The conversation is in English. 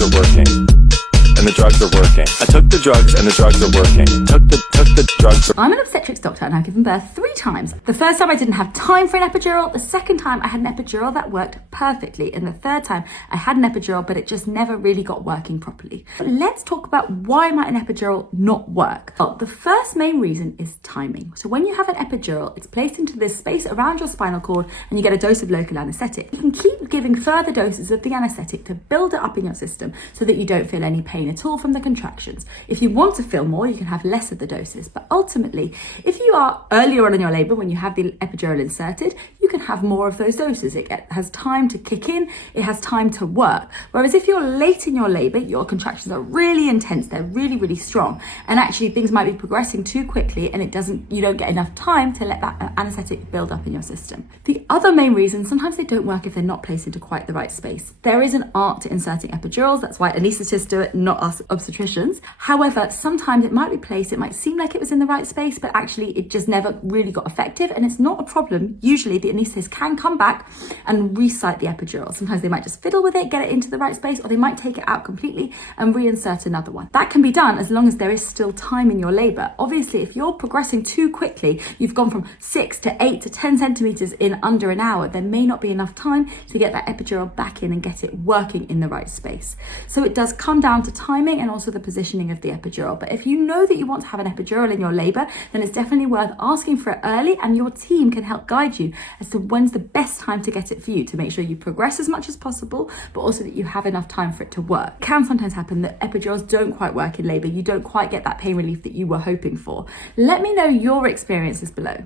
drugs are working. And the drugs are working. I took the drugs and the drugs are working. Took the drugs. I'm an obstetrics doctor and I've given birth 3 times. The first time I didn't have time for an epidural. The second time I had an epidural that worked perfectly. And the third time I had an epidural, but it just never really got working properly. But let's talk about why might an epidural not work. Well, the first main reason is timing. So when you have an epidural, it's placed into this space around your spinal cord and you get a dose of local anesthetic. You can keep giving further doses of the anesthetic to build it up in your system so that you don't feel any pain at all from the contractions. If you want to feel more, you can have less of the doses. But ultimately, if you are earlier on in your labor, when you have the epidural inserted, you can have more of those doses. It has time to kick in, it has time to work. Whereas if you're late in your labor, your contractions are really intense, they're really, really strong. And actually things might be progressing too quickly and you don't get enough time to let that anesthetic build up in your system. The other main reason, sometimes they don't work if they're not placed into quite the right space. There is an art to inserting epidurals, that's why anaesthetists do it, not us obstetricians. However, sometimes it might be placed, it might seem like it was in the right space, but actually it just never really got effective, and it's not a problem. Usually the anaesthetist can come back and resite the epidural. Sometimes they might just fiddle with it, get it into the right space, or they might take it out completely and reinsert another one. That can be done as long as there is still time in your labor. Obviously, if you're progressing too quickly, you've gone from 6 to 8 to 10 centimeters in under an hour, there may not be enough time to get that epidural back in and get it working in the right space. So it does come down to timing and also the positioning of the epidural. But if you know that you want to have an epidural in your labor, then it's definitely worth asking for it early, and your team can help guide you as to when's the best time to get it for you, to make sure you progress as much as possible, but also that you have enough time for it to work. It can sometimes happen that epidurals don't quite work in labor. You don't quite get that pain relief that you were hoping for. Let me know your experiences below.